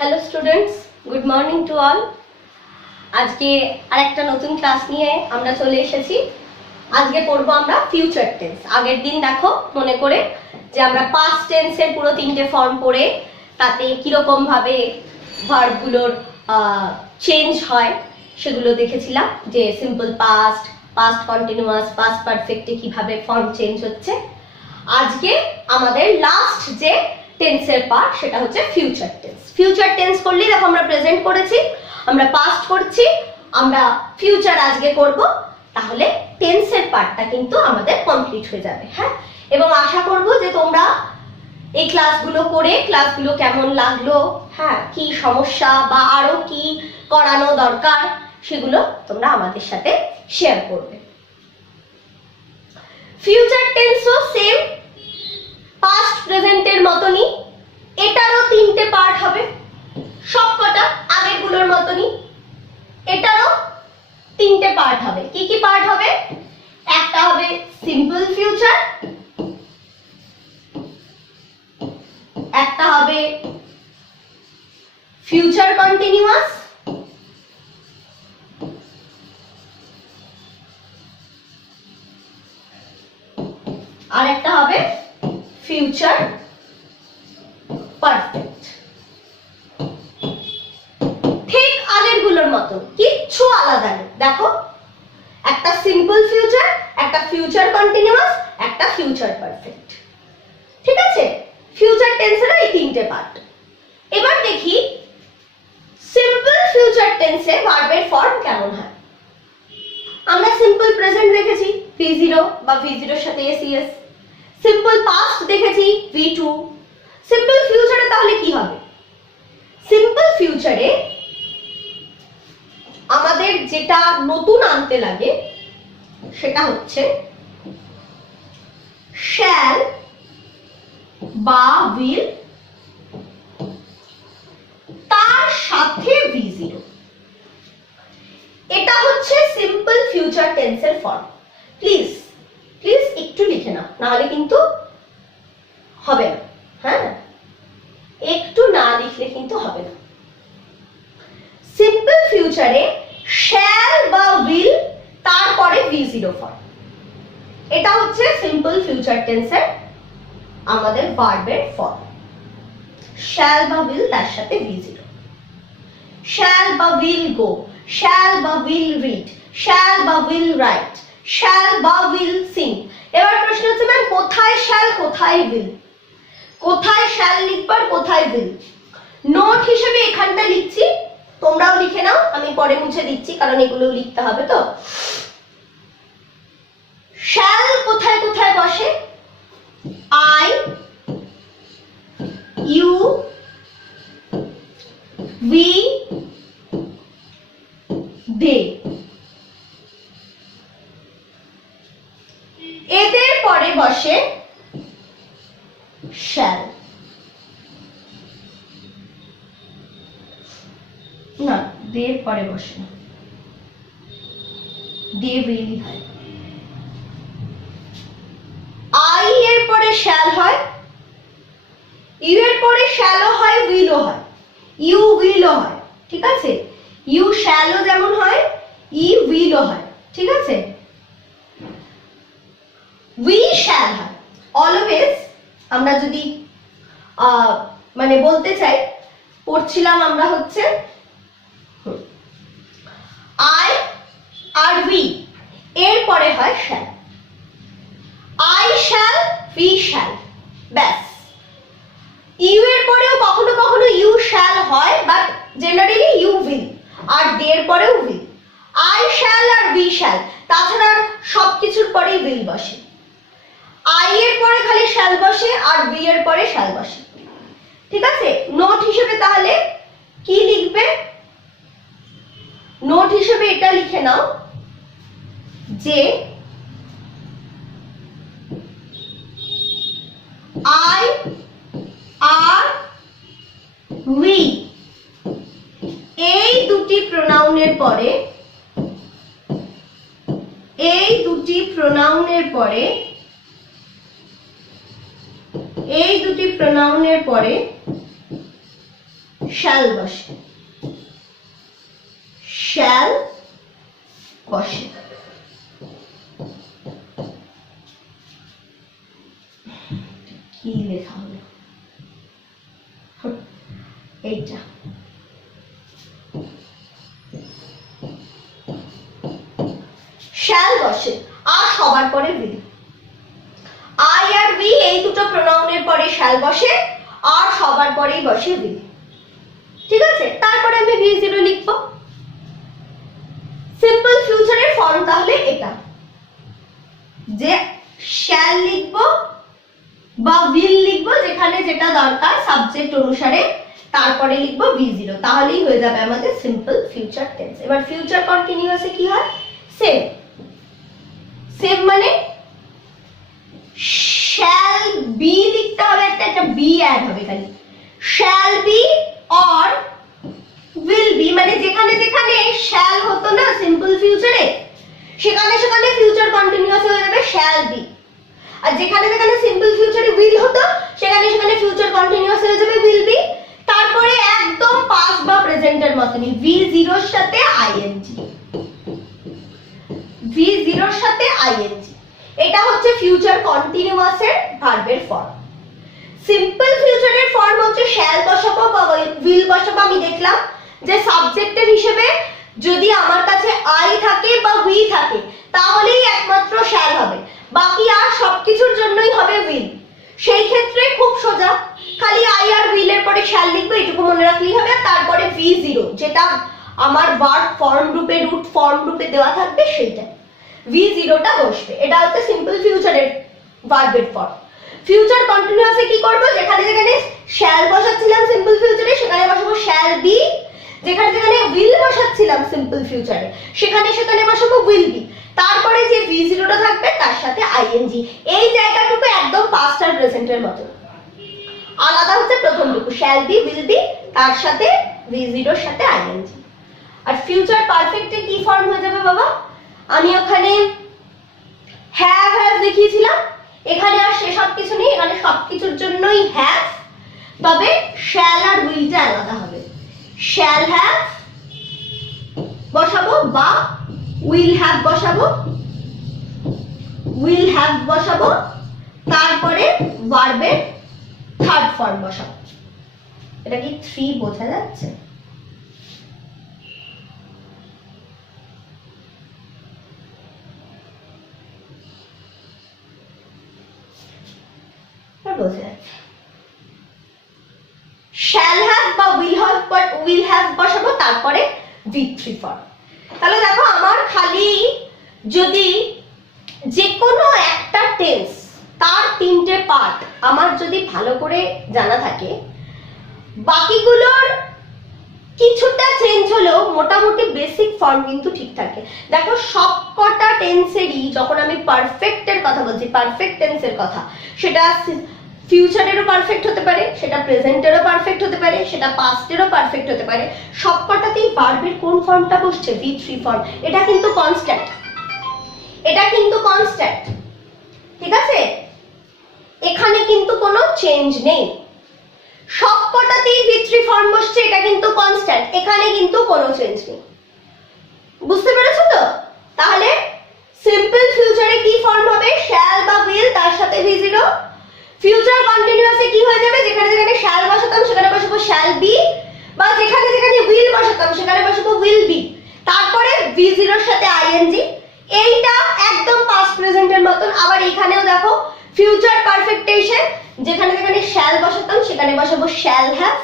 Hello students, good morning to all. আজকে আরেকটা নতুন ক্লাস নিয়ে আমরা চলে এসেছি। আজকে পড়বো আমরা ফিউচার টেন্স। আগের দিন দেখো মনে করে যে আমরা পাস্ট টেন্সের পুরো 3টে ফর্ম পড়ে তাতে কিরকম ভাবে ভার্বগুলোর চেঞ্জ হয় সেগুলো দেখেছিলাম, যে simple past, past continuous, past পারফেক্টে কিভাবে ফর্ম চেঞ্জ হচ্ছে। আজকে আমাদের লাস্ট যে টেন্সের পার্ট সেটা হচ্ছে ফিউচার টেন্স। ফিউচার টেন্স করলেই দেখো আমরা প্রেজেন্ট করেছি, আমরা পাস্ট করছি, আমরা ফিউচার আজকে করব, তাহলে টেন্সের পার্টটা কিন্তু আমাদের কমপ্লিট হয়ে যাবে। হ্যাঁ, এবং আশা করব যে তোমরা এই ক্লাসগুলো করে ক্লাসগুলো কেমন লাগলো, হ্যাঁ কি সমস্যা বা আরো কি করানো দরকার সেগুলো তোমরা আমাদের সাথে শেয়ার করবে। ফিউচার টেন্সও সেম পাস্ট প্রেজেন্টের মতনই, এটারও 3টে পার্ট হবে, সবকটা আগেরগুলোর মতনই। এটারও 3টে পার্ট হবে। কি কি পার্ট হবে? একটা হবে সিম্পল ফিউচার, একটা হবে ফিউচার কন্টিনিউয়াস, আর একটা হবে ফিউচার পারফেক্ট। ঠিক আগেরগুলোর মতো, কিচ্ছু আলাদা নেই। দেখো, একটা সিম্পল ফিউচার, একটা ফিউচার কন্টিনিউয়াস, একটা ফিউচার পারফেক্ট। ঠিক আছে, ফিউচার টেন্সের এই 3টে পার্ট। এবার দেখি সিম্পল ফিউচার টেন্সে ভার্বের ফর্ম কেমন হয়। আমরা সিম্পল প্রেজেন্ট দেখেছি V0 বা V0 এর সাথে SES, সিম্পল পাস্ট দেখেছি V2। সিম্পল ফিউচারে তাহলে কি হবে? সিম্পল ফিউচারে আমাদের যেটা নতুন আনতে লাগে সেটা হচ্ছে শ্যাল বা উইল, তার সাথে V0। এটা হচ্ছে সিম্পল ফিউচার টেন্সের ফর্ম। প্লিজ প্লিজ একটু লিখে নাও, নাহলে কিন্তু হবে না। হ্যাঁ, একটু না লিখলে কিন্তু হবে না। সিম্পল ফিউচারে শ্যাল বা উইল, তারপরে V0 ফর্ম। এটা হচ্ছে সিম্পল ফিউচার টেন্সের আমাদের ভার্বের ফর্ম। শ্যাল বা উইল, তার সাথে V0। শ্যাল বা উইল গো, শ্যাল বা উইল রিড, শ্যাল বা উইল রাইট, শ্যাল বা উইল সিং। এবার প্রশ্ন হচ্ছে ম্যাম কোথায় শ্যাল কোথায় উইল, কোথায় শ্যাল লিখবার কোথায় উইল? নোট হিসেবে এখানটা লিখছি, তোমরাও লিখে নাও, আমি পরে মুছে দিচ্ছি কারণ এগুলো লিখতে হবে। তো শ্যাল কোথায় কোথায় বসে? আই, ইউ, উই, দে। এদের পরে বসে শ্যাল। না, দের পরে বসে না, দে উইল হয়। আই এর পরে শ্যাল হয়, ইউ এর পরে শ্যালও হয়, উইলও হয়, ইউ উইলও হয়। ঠিক আছে, ইউ শ্যালও যেমন হয়, ই উইলও হয়। ঠিক আছে, উই শ্যাল হয়। অলওয়েজ আমরা যদি মানে বলতে চাই, পড়ছিলাম আমরা হচ্ছে আই আর উই, এর পরে হয় shall. I shall, we shall, ব্যাস। ইউ এর পরেও কখনো কখনো ইউ শ্যাল হয়, বাট জেনারেলি ইউ উইল, আর দের পরেও উইল। আই শ্যাল আর উই শ্যাল, তাছাড়া সবকিছুর পরেই উইল বসে। আই এর পরে খালি শ্যাল বসে আর উই এর পরে শ্যাল বসে। ঠিক আছে, নোট হিসেবে তাহলে কি লিখবে? নোট হিসেবে এটা লিখে নাও যে আই আর উই এই দুটি প্রোনাউনের পরে, এই দুটি প্রোনাউনের পরে, এই দুটি প্রোনাউনের পরে শ্যাল বসে, শ্যাল বসে। কি লেখা হলো এইটা, শ্যাল বসে আর সবার পরে উইল। আই আর উই এই দুটো প্রোনাউনের পরে শ্যাল বসে আর সবার পরেই বসে উইল। ঠিক আছে, তারপরে আমি V0 লিখবো। সিম্পল ফিউচারের ফর্ম তাহলে এটা, যে শ্যাল লিখবো বা উইল লিখবো যেখানে যেটা দরকার সাবজেক্ট অনুসারে, তারপরে লিখবো V0, তাহলেই হয়ে যাবে আমাদের সিম্পল ফিউচার টেন্স। এবার ফিউচার কন্টিনিউয়াসে কি হয়? সেম। সেম মানে শ্যাল বি লিখতে হবে, একটা বি অ্যাড হবে খালি, shall be or will be, মানে যেখানে যেখানে শ্যাল হতো না সিম্পল ফিউচারে, সেখানে সেখানে ফিউচার কন্টিনিউয়াস হয়ে যাবে শ্যাল বি। আর যেখানে যেখানে সিম্পল ফিউচারে উইল হতো সেখানে সেখানে ফিউচার কন্টিনিউয়াস হয়ে যাবে উইল বি। তারপরে একদম পাস্ট বা প্রেজেন্টের মতনই V0 এর সাথে আইএনজি, V0 এর সাথে আইএনজি। এটা হচ্ছে ফিউচার কন্টিনিউয়াসের ভার্বের ফর্ম। সিম্পল ফিউচারের ফর্ম হচ্ছে শ্যাল বসাবো বা উইল বসাবো। আমি দেখলাম যে সাবজেক্টের হিসেবে যদি আমার কাছে আই থাকে বা উই থাকে তাহলেই একমাত্র শ্যাল হবে, বাকি আর সবকিছুর জন্যই হবে উইল। সেই ক্ষেত্রে খুব সোজা, খালি আই আর উইল এর পরে শ্যাল লিখবো, এটুকু মনে রাখলেই হবে। আর তারপরে V0 যেটা আমার ভার্ব ফর্ম রূপে রুট ফর্ম রূপে দেওয়া থাকবে সেইটা V0টা বসবে। এটা হচ্ছে সিম্পল ফিউচারের ভার্বের ফর্ম। ফিউচার কন্টিনিউয়াসে কি করব? যেখানে যেখানে শ্যাল বসাচ্ছিলাম সিম্পল ফিউচারে সেখানে বসাবো শ্যাল বি, যেখানে যেখানে উইল বসাচ্ছিলাম সিম্পল ফিউচারে সেখানে সেখানে বসাবো উইল বি। তারপরে যে V0টা থাকবে তার সাথে আইএনজি। এই জায়গাটুকু একদম পাস্ট আর প্রেজেন্টের মতো, আলাদা হচ্ছে প্রথমটুকু শ্যাল বি উইল বি, তার সাথে V0 এর সাথে আইএনজি। আর ফিউচার পারফেক্টে কি ফর্ম হয়ে যাবে বাবা? আমি ওখানে হ্যাভ হ্যাজ দেখিয়েছিলাম, এখানে আর সেসব কিছু নেই, এখানে সবকিছুর জন্যই হ্যাভ, তবে শ্যাল আর উইলটা আলাদা হবে। শ্যাল হ্যাভ বসাবো বা উইল হ্যাভ বসাবো, উইল হ্যাভ বসাবো, তারপরে ভার্বের থার্ড ফর্ম বসাবো। এটা কি 3 বোঝা যাচ্ছে? বোঝা যাচ্ছে। শ্যাল হ্যাভ বা উইল হ্যাভ বসাবো, তারপরে V3 ফর্ম। তাহলে দেখো আমার খালি যদি যে কোনো একটা টেন্স তার 3টে পার্ট আমার যদি ভালো করে জানা থাকে, বাকিগুলোর কিছুটা চেঞ্জ হলেও মোটামুটি বেসিক ফর্ম কিন্তু ঠিক থাকে। দেখো সবকটা টেন্সেরই যখন আমি পারফেক্টের কথা বলছি, পারফেক্ট টেন্সের কথা, সেটা ফিউচারেরও পারফেক্ট হতে পারে, সেটা প্রেজেন্টেরও পারফেক্ট হতে পারে, সেটা পাস্টেরও পারফেক্ট হতে পারে, সবকটাতেই ভার্বের কোন ফর্মটা বসছে? V3 form. এটা কিন্তু কনস্ট্যান্ট, এটা কিন্তু কনস্ট্যান্ট, ঠিক আছে? এখানে কিন্তু কোনো চেঞ্জ নেই, সবকটাতেই V3 ফর্ম বসছে, এটা কিন্তু কনস্ট্যান্ট, এখানে কিন্তু কোনো চেঞ্জ নেই। বুঝতে পেরেছো তো? তাহলে সিম্পল ফিউচারে কি ফর্ম হবে? শ্যাল বা উইল, তার সাথে V0। ফিউচার কন্টিনিউয়াসে কি হয়ে যাবে? যেখানে যেখানে শ্যাল বসাতাম সেখানে বসাবো শ্যাল বি, বা যেখানে যেখানে উইল বসাতাম সেখানে বসাবো উইল বি, তারপরে V0 এর সাথে আইএনজি। এইটা একদম পাস্ট প্রেজেন্টের মতন। আবার এখানেও দেখো ফিউচার পারফেক্টে এসে যেখানে যেখানে শ্যাল বসাতাম সেখানে বসাবো শ্যাল হ্যাভ,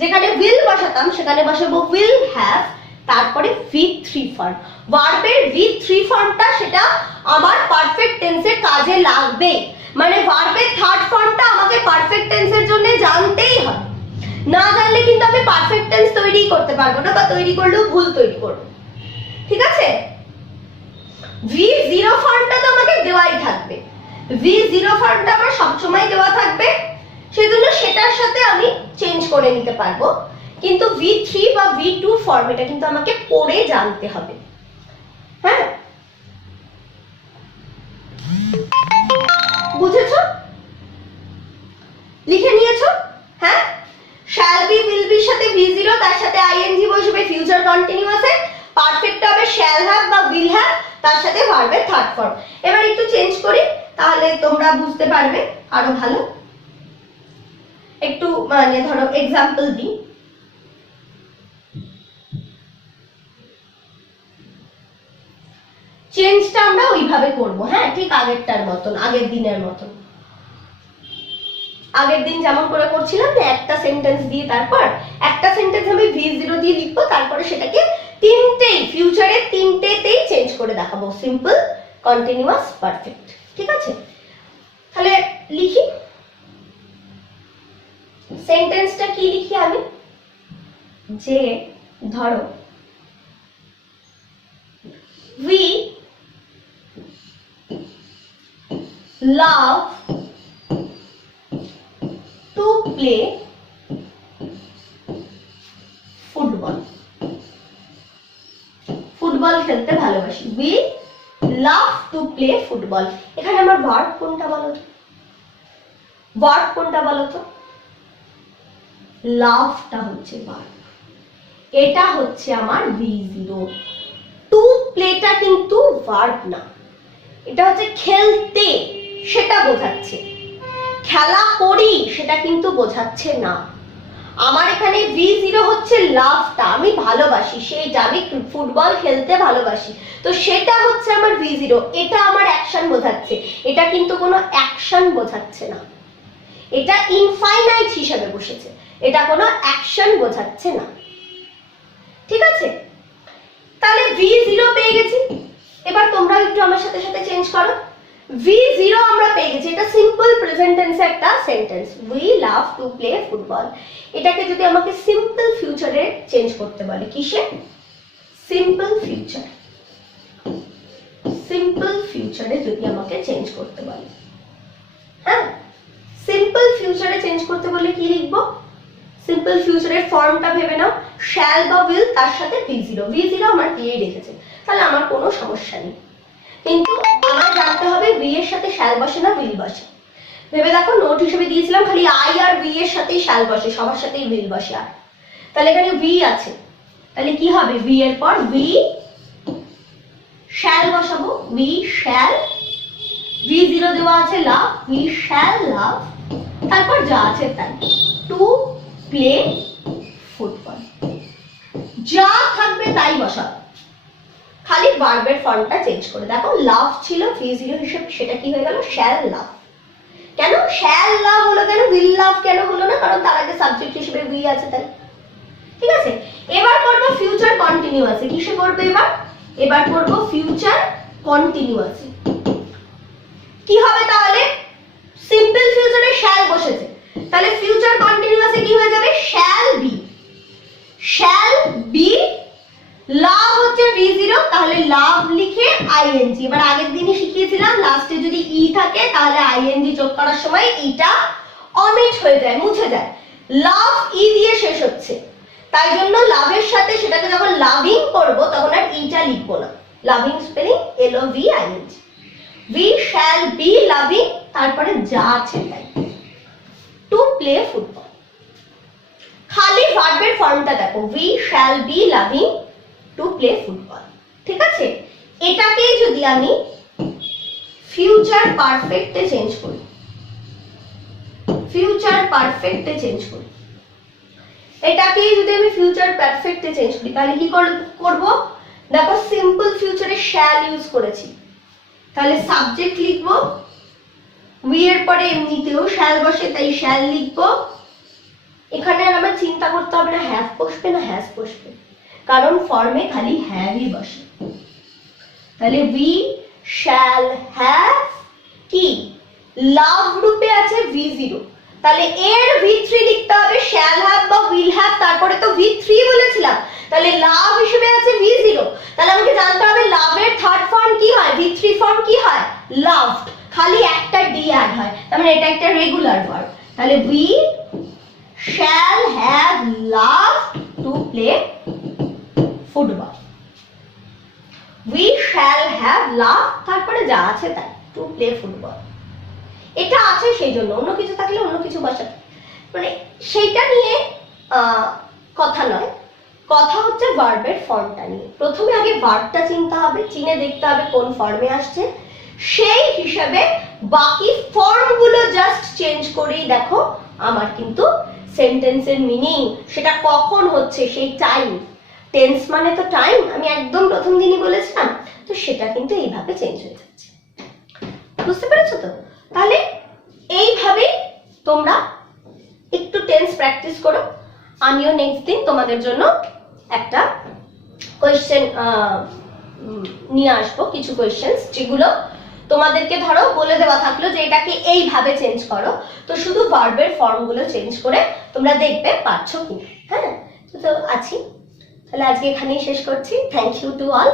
যেখানে উইল বসাতাম সেখানে বসাবো উইল হ্যাভ, তারপরে V3 ফর্ম। ভার্বের V3 ফর্মটা সেটা আমার পারফেক্ট টেন্সে কাজে লাগবে, মানে ভার্বের থার্ড ফর্মটা আমাকে পারফেক্ট টেন্সের জন্য জানতেই হবে। না জানলে কিন্তু আমি পারফেক্ট টেন্স তৈরি করতে পারবো না, বা তৈরি করলেও ভুল তৈরি করব। ঠিক আছে? V0 ফর্মটা তো আমাকে দেওয়াই থাকবে, V0 ফর্মটা আমার সবসময় দেওয়া থাকবে, সেজন্য সেটার সাথে আমি চেঞ্জ করে নিতে পারবো। কিন্তু V3 বা V2 ফর্ম এটা কিন্তু আমাকে পড়ে জানতে হবে। হ্যাঁ, বুঝেছো? লিখে নিয়েছো? হ্যাঁ, শ্যাল বি উইল বির সাথে সাথে V0, তার সাথে আইএনজি বসবে ফিউচার কন্টিনিউয়াসে, পারফেক্ট হবে শ্যাল হ্যাভ বা উইল হ্যাভ, তার সাথে ভার্বের থার্ড ফর্ম। এবার একটু চেঞ্জ করি, তাহলে তোমরা বুঝতে পারবে আরো ভালো। একটু মানে ধরো এক্সাম্পল দিই। চেঞ্জটা আমরা ওইভাবে করব, হ্যাঁ ঠিক আগেরটার মতন, আগের দিনের মতন। আগের দিন যেমন করে করছিলাম যে একটা সেন্টেন্স দিয়ে তারপর একটা সেন্টেন্স আমি V0 দিয়ে লিখবো, তারপরে সেটাকে তিনটেই ফিউচারে তিনটেতেই চেঞ্জ করে দেখাবো, সিম্পল, কন্টিনিউয়াস, পারফেক্ট। ঠিক আছে, তাহলে লিখি। সেন্টেন্সটা কি লিখি আমি, যে ধরো we love to play football. Football খেলতে ভালোবাসি, we love to play football. এখানে আমার ভার্ব কোনটা বলো তো, ভার্ব কোনটা বলো তো? লাভটা হচ্ছে ভার্ব, এটা হচ্ছে আমার V0। টু প্লেটা কিন্তু ভার্ব না, এটা হচ্ছে খেলতে, সেটা বোঝাচ্ছে। খেলা করি সেটা কিন্তু বোঝাচ্ছে না। আমার এখানে V0 হচ্ছে লাভটা, আমি ভালোবাসি, সেইটা আমি ফুটবল খেলতে ভালোবাসি, তো সেটা হচ্ছে আমার V0। এটা আমার অ্যাকশন বোঝাচ্ছে, এটা কিন্তু কোনো অ্যাকশন বোঝাচ্ছে না, এটা ইনফাইনাইট হিসেবে বসেছে, এটা কোনো অ্যাকশন বোঝাচ্ছে না। ঠিক আছে, তাহলে V0 পেয়ে গেছি। এবার তোমরা একটু আমার সাথে সাথে চেঞ্জ করো। V0 আমরা পেয়ে গেছি, এটা সিম্পল প্রেজেন্ট টেন্সে একটা sentence, we love to play football. এটাকে যদি আমাকে সিম্পল ফিউচারে চেঞ্জ করতে বলে, কিসে? Simple future. সিম্পল ফিউচারে যদি আমাকে চেঞ্জ করতে বলে, হ্যাঁ সিম্পল ফিউচারে চেঞ্জ করতে বলে কি লিখবো? সিম্পল ফিউচারের ফর্মটা ভেবে নাও, শ্যাল বা উইল, তার সাথে V0। V0 আমার দিয়েই রেখেছে, তাহলে আমার কোনো সমস্যা নেই। কিন্তু আমার জানতে হবে V এর সাথে শ্যাল বসে না উইল বসে। ভেবে দেখো, নোট হিসেবে দিয়েছিলাম খালি আই আর V এর সাথেই শ্যাল বসে, সবার সাথেই উইল বসে। আর তাহলে এখানে V আছে, তাহলে কি হবে? V এর পর V শ্যাল বসাবো, we shall, V0 দেওয়া আছে লাভ, we shall love, তারপর যা আছে তাই, টু প্লে ফুটবল, যা থাকবে তাই বসাবো, খালি ভার্বের ফর্মটা চেঞ্জ করে। দেখো লাভ ছিল V0 হিসেবে, সেটা কি হয়ে গেল? শ্যাল লাভ। কেন শ্যাল লাভ হলো, কেন উইল লাভ কেন হলো না? কারণ তার আগে সাবজেক্ট হিসেবে উই আছে তাই। ঠিক আছে, এবার করবো ফিউচার কন্টিনিউয়াসে। কিসে করবে এবার? এবার করবো ফিউচার কন্টিনিউয়াসে। কি হবে তাহলে? সিম্পল ফিউচারে শ্যাল বসেছে, তাহলে ফিউচার কন্টিনিউয়াসে কি হয়ে যাবে? Shall be. শ্যাল বি, লাভ হচ্ছে V0, তাহলে লাভ লিখে আইএনজি। এবার আগের দিনই শিখিয়েছিলাম, লাস্টে যদি ই থাকে তাহলে আইএনজি যোগ করার সময় ইটা অমিট হয়ে যায়, মুছে যায়। লাভ ই দিয়ে শেষ হচ্ছে, তাই জন্য লাভের সাথে সেটাকে যখন লাভিং করব তখন আর ইটা লিখবো না। Loving spelling LOVING। We shall be loving, তারপরে যা আছে তাই, টু প্লে ফুটবল। খালি ভার্বের ফর্মটা দেখো, we shall be loving to play football। ঠিক আছে, এটাকেই যদি আমি ফিউচার পারফেক্টে চেঞ্জ করি, ফিউচার পারফেক্টে চেঞ্জ করি, এটাকেই যদি আমি ফিউচার পারফেক্টে চেঞ্জ করি, তাহলে কি করব? দেখো সিম্পল ফিউচারে শ্যাল ইউজ করেছি, তাহলে সাবজেক্ট লিখবো, উই এর পরে এমনিতেও শ্যাল বসে তাই শ্যাল লিখবো। এখানে আর আমার চিন্তা করতে হবে না হ্যাভ বসবে না হ্যাজ বসবে, কারণ ফর্মে খালি হ্যাভই বসে। তাহলে উই শ্যাল হ্যাভ কি লাভ রূপে আছে V0, তাহলে এর V3 লিখতে হবে শ্যাল হ্যাভ বা উইল হ্যাভ, তারপরে তো V3 বলেছিলাম, তাহলে লাভ হিসেবে আছে V0, তাহলে আমাকে জানতে হবে লাভের থার্ড ফর্ম কি হয়, V3 ফর্ম কি হয়? লাভড, খালি একটা ডি অ্যাড হয়, তার মানে এটা একটা রেগুলার ভার্ব। তাহলে we shall have love to play football. We shall have লাভ, তারপরে যা আছে তাই, টু প্লে ফুটবল। এটা আছে সেই জন্য, অন্য কিছু থাকলে অন্য কিছু বসাতে, মানে সেইটা নিয়ে কথা হচ্ছে ভার্বের ফর্মটা নিয়ে। প্রথমে আগে ভার্বটা চিনতে হবে, চিনে দেখতে হবে কোন ফর্মে আসছে, সেই হিসাবে বাকি ফর্মগুলো জাস্ট চেঞ্জ করেই দেখো আমার কিন্তু সেন্টেন্সের মিনিং, সেটা কখন হচ্ছে সেই টাইম, টেন্স মানে তো টাইম, আমি একদম প্রথম দিনই বলেছিলাম, তো সেটা কিন্তু এইভাবে চেঞ্জ হয়ে যাচ্ছে। বুঝতে পেরেছো তো? তাহলে এইভাবেই তোমরা একটু টেন্স প্র্যাকটিস করো। আমিও নেক্সট দিন তোমাদের জন্য একটা কোয়েশ্চেন নিয়ে আসবো, কিছু কোয়েশ্চেন্স যেগুলো তোমাদেরকে ধরো বলে দেওয়া থাকলো যে এটাকে এইভাবে চেঞ্জ করো, তো শুধু ভার্বের ফর্মগুলো চেঞ্জ করে তোমরা দেখবে পারছো কিনা। হ্যাঁ, তো আছি, তাহলে আজকে এখানেই শেষ করছি। Thank you to all.